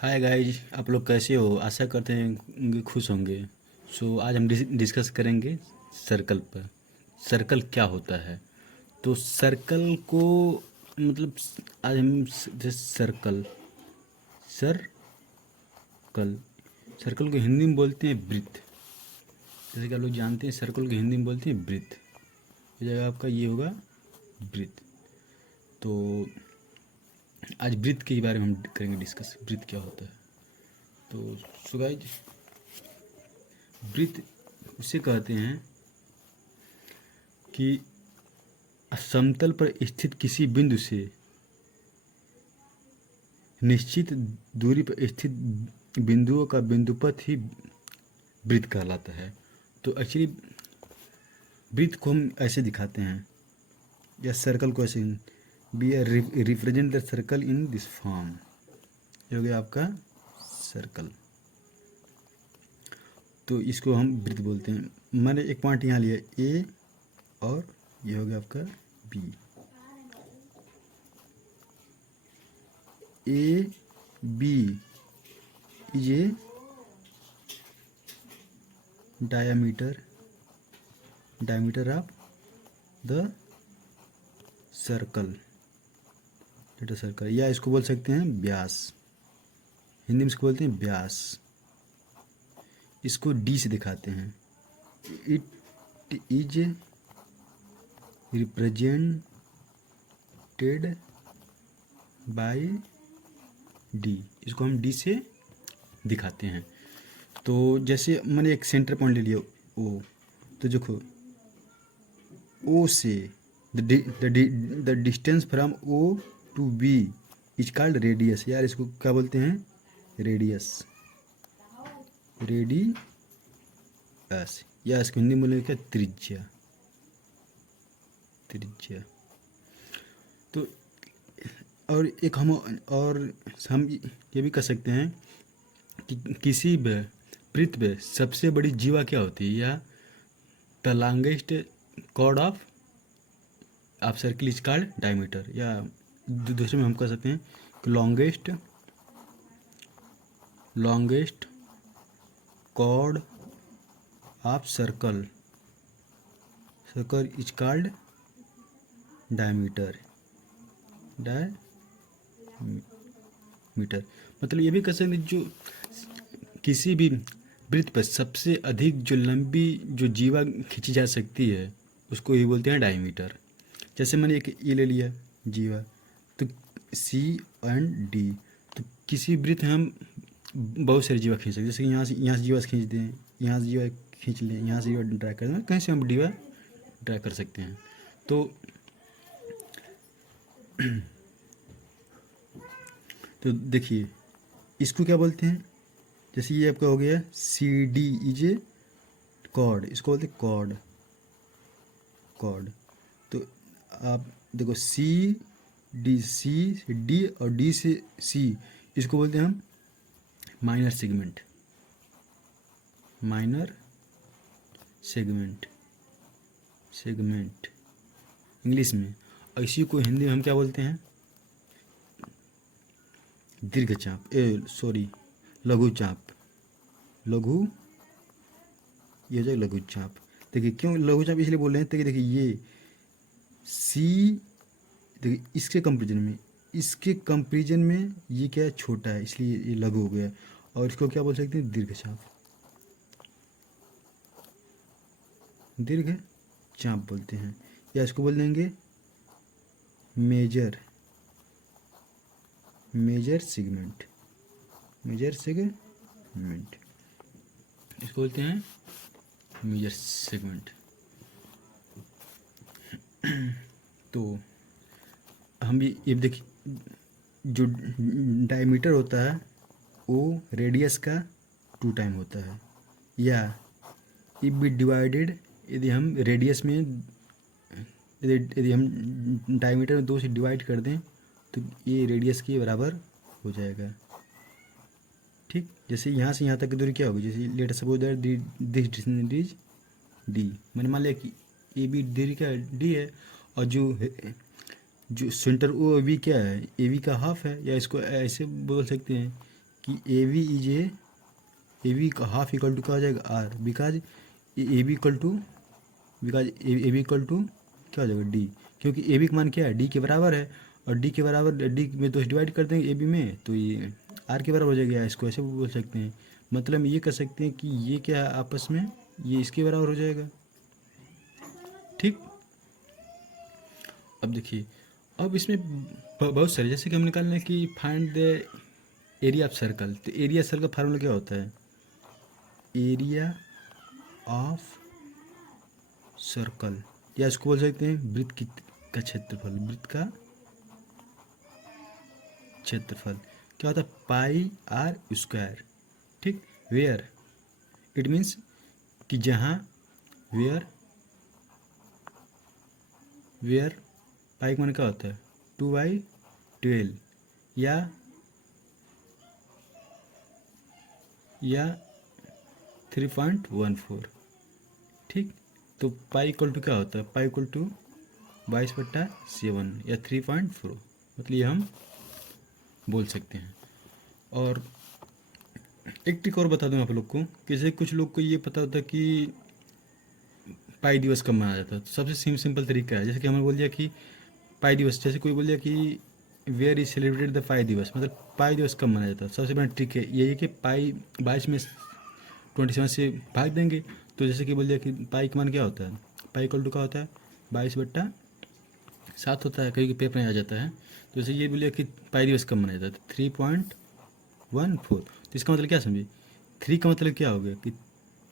Hi guys, आप लोग कैसे हो? आशा करते हैं खुश होंगे। आज हम डिस्कस करेंगे सर्कल पर। सर्कल क्या होता है? तो सर्कल को मतलब आज हम सर्कल सर्कल सर्कल को हिंदी में बोलते हैं वृत्त। जैसे कि आप लोग जानते हैं सर्कल को हिंदी में बोलते हैं वृत्त। इस जगह आपका ये होगा वृत्त। तो आज वृत्त के बारे में हम करेंगे डिस्कस, वृत्त क्या होता है। तो सो गाइज, वृत्त उसे कहते हैं कि समतल पर स्थित किसी बिंदु से निश्चित दूरी पर स्थित बिंदुओं का बिंदुपथ ही वृत्त कहलाता है। तो एक्चुअली वृत्त को हम ऐसे दिखाते हैं, या सर्कल को ऐसे, B represent the circle in this form. ये हो गया आपका सर्कल। तो इसको हम वृत्त बोलते हैं। मैंने एक पॉइंट यहाँ लिया ए, और ये हो गया आपका B. A B is A diameter of the circle, या इसको बोल सकते हैं व्यास। हिंदी में इसको बोलते हैं व्यास। इसको डी से दिखाते हैं। It is represented by D. इसको हम डी से दिखाते हैं। तो जैसे मैंने एक सेंटर पॉइंट ले लिया ओ, तो देखो ओ से the distance from O to B is called radius. यार इसको क्या बोलते हैं? रेडियस। रेडियस, या इसको हिंदी में बोलेंगे क्या? त्रिज्या। त्रिज्या। तो और एक हम ये भी कह सकते हैं कि किसी भी वृत्त में सबसे बड़ी जीवा क्या होती है, या the longest chord of circle is called diameter. या दूसरे में हम कह सकते हैं कि longest chord of circle is called diameter. मतलब ये भी कह सकते हैं जो किसी भी वृत्त पर सबसे अधिक जो लंबी जो जीवा खींची जा सकती है उसको ही बोलते हैं डायमीटर। जैसे मैंने एक ये ले लिया जीवा, तो सी एंड डी। तो किसी वृत्त में हम बहुत सारी जीवा खींच सकते हैं। जैसे कि यहाँ से जीवा खींच दें, यहाँ से जीवा खींच लें, यहाँ से जीवा ड्रा कर दें, कहीं से हम जीवा ड्रा कर सकते हैं। तो देखिए इसको क्या बोलते हैं। जैसे ये आपका हो गया C D is a chord, इसको बोलते हैं कॉर्ड। तो आप देखो सी डी और डी से सी, इसको बोलते हैं हम माइनर सेगमेंट इंग्लिश में। और इसी को हिंदी में हम क्या बोलते हैं? दीर्घचाप, लघुचाप। ये हो जाएगा लघुचाप। देखिए क्यों लघुचाप इसलिए बोल रहे हैं ताकि देखिए ये सी, देखिए इसके कंपेरिजन में ये क्या है? छोटा है, इसलिए ये लघु हो गया। और इसको क्या बोल सकते हैं? दीर्घचाप बोलते हैं। या इसको बोल देंगे मेजर सेगमेंट। इसको बोलते हैं मेजर सेगमेंट। तो हम ये देखिए जो डायमीटर होता है वो रेडियस का 2 टाइम होता है। या इफ बी डिवाइडेड, यदि हम रेडियस में यदि हम डायमीटर में 2 से डिवाइड कर दें तो ये रेडियस के बराबर हो जाएगा। ठीक, जैसे यहाँ से यहाँ तक की दूरी क्या होगी? जैसे let suppose that this distance is D. मैंने मान लिया कि ए बी दूरी क्या है? डी है। और जो सेंटर ओ बी क्या है? ए बी का हाफ है। या इसको ऐसे बोल सकते हैं कि ए बी का हाफ इक्वल टू क्या हो जाएगा R, because A B equal to, because A B equal to क्या हो जाएगा डी, क्योंकि ए बी का मान क्या है डी के बराबर है, और डी के बराबर डी में तो डिवाइड कर देंगे ए बी में, तो ये आर के बराबर हो जाएगा। इसको ऐसे बोल सकते हैं, मतलब ये कर सकते हैं कि ये क्या है आपस में, ये इसके बराबर हो जाएगा। ठीक, अब देखिए, अब इसमें बहुत सारे, जैसे कि हम निकालना है कि find the area of circle, तो एरिया सर्कल का फार्मूला क्या होता है, एरिया ऑफ सर्कल, या इसको बोल सकते हैं वृत्त का क्षेत्रफल, वृत्त का क्षेत्रफल क्या होता है, पाई आर स्क्वायर। ठीक, वेयर इट मीन्स कि जहाँ, वेयर पाई का मान क्या होता है 2/12, या 3.14। ठीक, तो पाई इक्वल टू क्या होता है, पाई इक्वल टू 22/7 या 3.4, मतलब ये हम बोल सकते हैं। और एक ट्रिक और बता दूं आप लोग को, जैसे कुछ लोग को ये पता होता है कि पाई दिवस कब मनाया जाता है, तो सबसे सिंपल तरीका है, जैसे कि हमने बोल दिया कि पाई दिवस, जैसे कोई बोल दिया कि वेयर इज सेलिब्रेटेड द पाई दिवस, मतलब पाई दिवस कब मनाया जाता है, सबसे बड़ा ट्रिक है यही है कि पाई 22 में 27 से भाग देंगे। तो जैसे कि बोल दिया कि पाई का मान क्या होता है, पाई इक्वल टू क्या होता है 22/7 होता है, कहीं पेपर में आ जाता है। तो जैसे ये बोलिए कि पाई दिवस कब मनाया जाता है 3.14, तो इसका मतलब क्या समझिए, 3 का मतलब क्या हो गया कि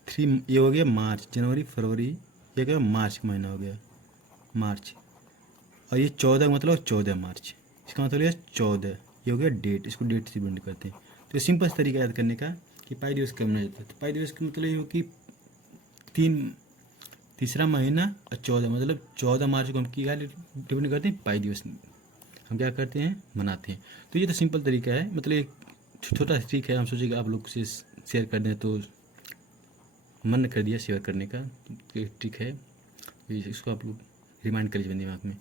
3 ये हो गया मार्च, जनवरी, फरवरी, ये क्या मार्च का महीना हो गया मार्च, और ये 14 का मतलब 14 मार्च, इसका मतलब ये 14, ये हो गया डेट, इसको डेट से बिल्ड करते हैं। तो ये सिंपल तरीका याद करने का कि पाई दिवस कब मनाया जाता है, तो पाई दिवस का मतलब ये हो कि तीसरा महीना और 14, मतलब 14 मार्च को हम क्या डिपेंड करते हैं, पाई दिवस हम क्या करते हैं मनाते हैं। तो ये तो सिंपल तरीका है, मतलब एक छोटा सा ट्रिक है, हम सोचे कि आप लोग से शेयर कर दें, तो मन कर दिया शेयर करने का, तो एक ट्रिक है, इसको आप लोग रिमाइंड कर लीजिए दिमाग में।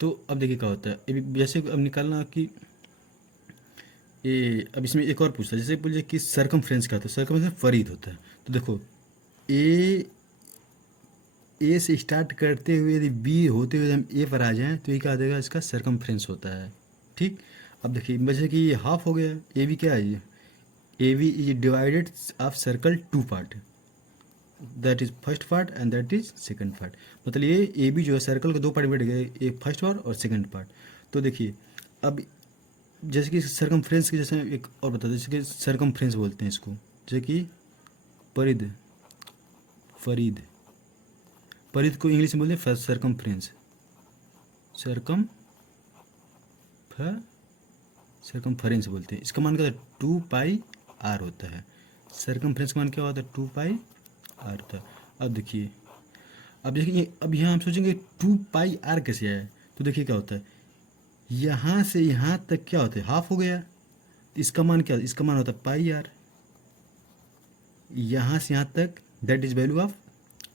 तो अब देखिए क्या होता है, जैसे अब निकालना कि ये, अब इसमें एक और पूछता है, जैसे बोलिए कि सरकमफ्रेंस क्या होता है, सरकमफ्रेंस फरीद होता है। तो देखो ए से स्टार्ट करते हुए यदि बी होते हुए हम ए पर आ जाएं, तो ये क्या आ जाएगा, इसका सरकमफ्रेंस होता है। ठीक, अब देखिए जैसे कि ये हाफ हो गया, ए बी क्या है, ये A B is divided of circle 2 part, that is first part and that is second part, मतलब ये ए बी जो है सर्कल के 2 पार्ट में बैठ गए, एक फर्स्ट पार्ट और सेकंड पार्ट। तो देखिए अब जैसे कि सरकमफ्रेंस की, जैसे एक और बता दें, जैसे कि सरकमफ्रेंस बोलते हैं इसको, जैसे कि परिध, फरीद, परिध को इंग्लिश में बोलते हैं सरकमफ्रेंस, सरकमफ्रेंस बोलते हैं। इसका मान क्या होता है 2πr होता है, सरकमफ्रेंस का मान क्या होता है 2πr होता है। अब देखिए, अब यहाँ हम सोचेंगे 2πr कैसे आया, तो देखिए क्या होता है, यहाँ से यहाँ तक क्या होता है हाफ हो गया, इसका मान क्या, इसका मान होता है πr, यहाँ से यहाँ तक that is value of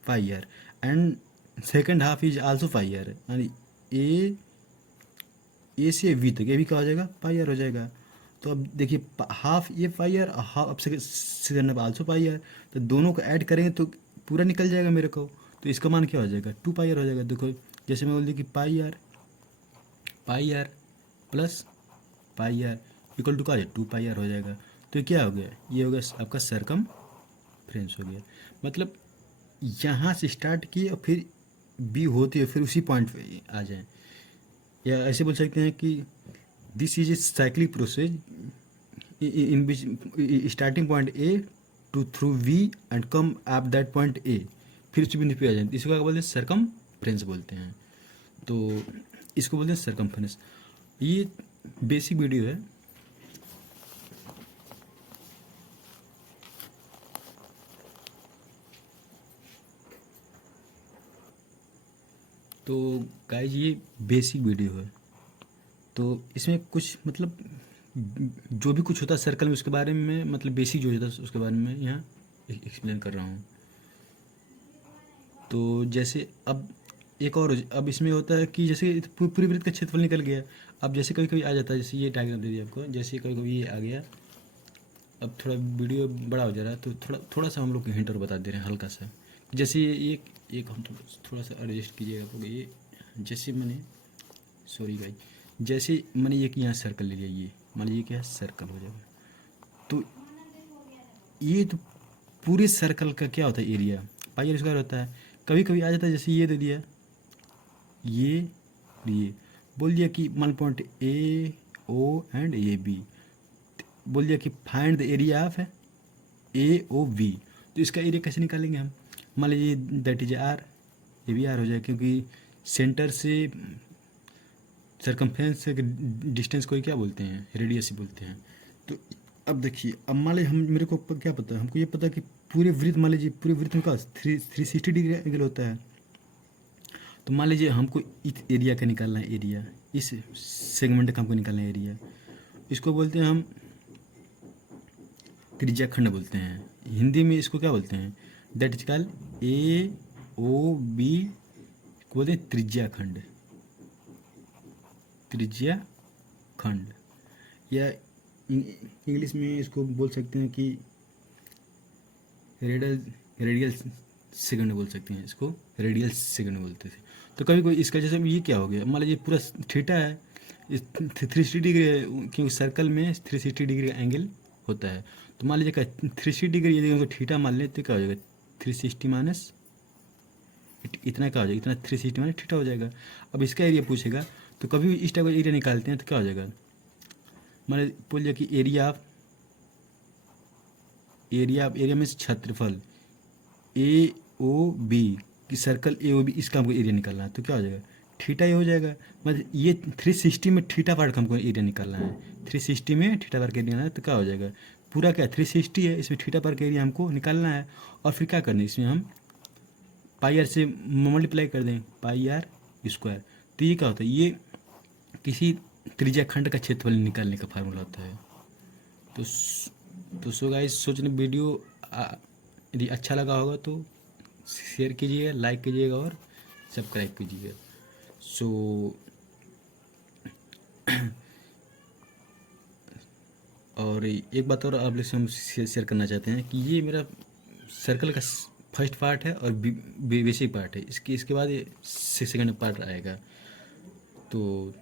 πr, and second half is also πr, यानी ए से वी तक ये भी क्या हो जाएगा πr हो जाएगा। तो अब देखिए हाफ ये πr, हाफ अब सेकंड हाफ आल्सो πr, तो दोनों को ऐड करेंगे तो पूरा निकल जाएगा मेरे को, तो इसका मान क्या हो जाएगा 2πr हो जाएगा। देखो जैसे मैं बोल दी कि πr plus πr equal to क्या है 2πr हो जाएगा। तो क्या हो गया, ये हो गया आपका सरकमफ्रेंस हो गया, मतलब यहाँ से स्टार्ट किए और फिर बी होती है, फिर उसी पॉइंट पे आ जाए, या ऐसे बोल सकते हैं कि this is a cyclic process in which starting point A to through we end come at that point A, फिर उसी बिंदु पे आ जाए, इसको क्या बोलते हैं सरकमफ्रेंस बोलते हैं। तो इसको बोलते हैं सरकमफ्रेंस। ये बेसिक वीडियो है, तो गाइज ये बेसिक वीडियो है, तो इसमें कुछ मतलब जो भी कुछ होता है सर्कल में उसके बारे में, मतलब बेसिक जो होता है उसके बारे में यहाँ एक्सप्लेन कर रहा हूँ। तो जैसे अब एक और, अब इसमें होता है कि जैसे पूरी वृत्त का क्षेत्रफल निकल गया, अब जैसे कभी कभी आ जाता है, जैसे ये डायग्राम दे दिया आपको, जैसे कभी कभी ये आ गया अब थोड़ा वीडियो बड़ा हो जा रहा है तो थोड़ा थोड़ा सा हम लोग हिंट और बता दे रहे हैं हल्का सा। जैसे ये एक एक हम थोड़ा सा एडजस्ट कीजिएगा आप लोग। ये जैसे मैंने, सॉरी गाइस, जैसे मैंने एक यहाँ सर्कल ले लिया, ये मान लीजिए क्या सर्कल हो जाएगा। तो ये तो पूरे सर्कल का क्या होता है एरिया, पाई आर स्क्वायर होता है। कभी कभी आ जाता है जैसे ये दे दिया, ये बोल दिया कि one point A O and A B, बोल दिया कि find the area of A O V. तो इसका एरिया कैसे निकालेंगे हम, मान लीजिए दैट इज आर, ये भी आर हो जाएगा क्योंकि सेंटर से सरकमफ्रेंस से डिस्टेंस को क्या बोलते हैं, रेडियस ही बोलते हैं। तो अब देखिए, अब मान लीजिए हम, मेरे को क्या पता है, हमको ये पता है कि पूरे वृत्त, मान लीजिए पूरे वृत्त में का 360 डिग्री एंगल होता है। तो मान लीजिए हमको इस एरिया का निकालना है, एरिया इस सेगमेंट का हमको निकालना है एरिया। इसको बोलते हैं हम त्रिज्या खंड बोलते हैं, हिंदी में इसको क्या बोलते हैं, that is called A O B को बोलते हैं त्रिज्या खंड, त्रिज्या खंड। या इंग्लिश में इसको बोल सकते हैं कि रेडियल सेकंड बोल सकते हैं, इसको रेडियल सेकंड बोलते थे। तो कभी कोई इसका जैसे ये क्या हो गया, मान लीजिए पूरा थीटा है, 360 डिग्री है, क्योंकि सर्कल में 360 डिग्री का एंगल होता है। तो मान लीजिए क्या 360 डिग्री यदि हमको थीटा मान ले तो क्या हो जाएगा, 360 माइनस इतना क्या हो जाएगा, इतना 360 माइनस थीटा हो जाएगा। अब इसका एरिया पूछेगा तो कभी भी इस टाइप का एरिया निकालते हैं तो क्या हो जाएगा, मान बोल दिया कि एरिया में क्षेत्रफल ए ओ बी कि सर्कल ए ओ बी, इसका हमको एरिया निकालना है तो क्या हो जाएगा, थीटा ये हो जाएगा। मतलब ये 360 में थीटा पार्ट का हमको एरिया निकालना है, 360 में थीटा पार्ट का एरिया निकालना है तो क्या हो जाएगा, पूरा क्या 360 है, इसमें थीटा पार्ट का एरिया हमको निकालना है। और फिर क्या करना है, इसमें हम पाई आर से मल्टीप्लाई कर दें, पाई आर स्क्वायर। तो ये क्या होता है, ये किसी त्रिज्या खंड का क्षेत्रफल निकालने का फार्मूला होता है। तो सो गाइस, सोचने वीडियो यदि अच्छा लगा होगा तो शेयर कीजिएगा, लाइक कीजिएगा और सब्सक्राइब कीजिएगा। सो और एक बात और आप लोग से हम शेयर करना चाहते हैं कि ये मेरा सर्कल का फर्स्ट पार्ट है और बेसिक पार्ट है, इसके बाद ये सेकंड पार्ट आएगा। तो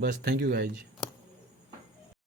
बस, थैंक यू गाइज।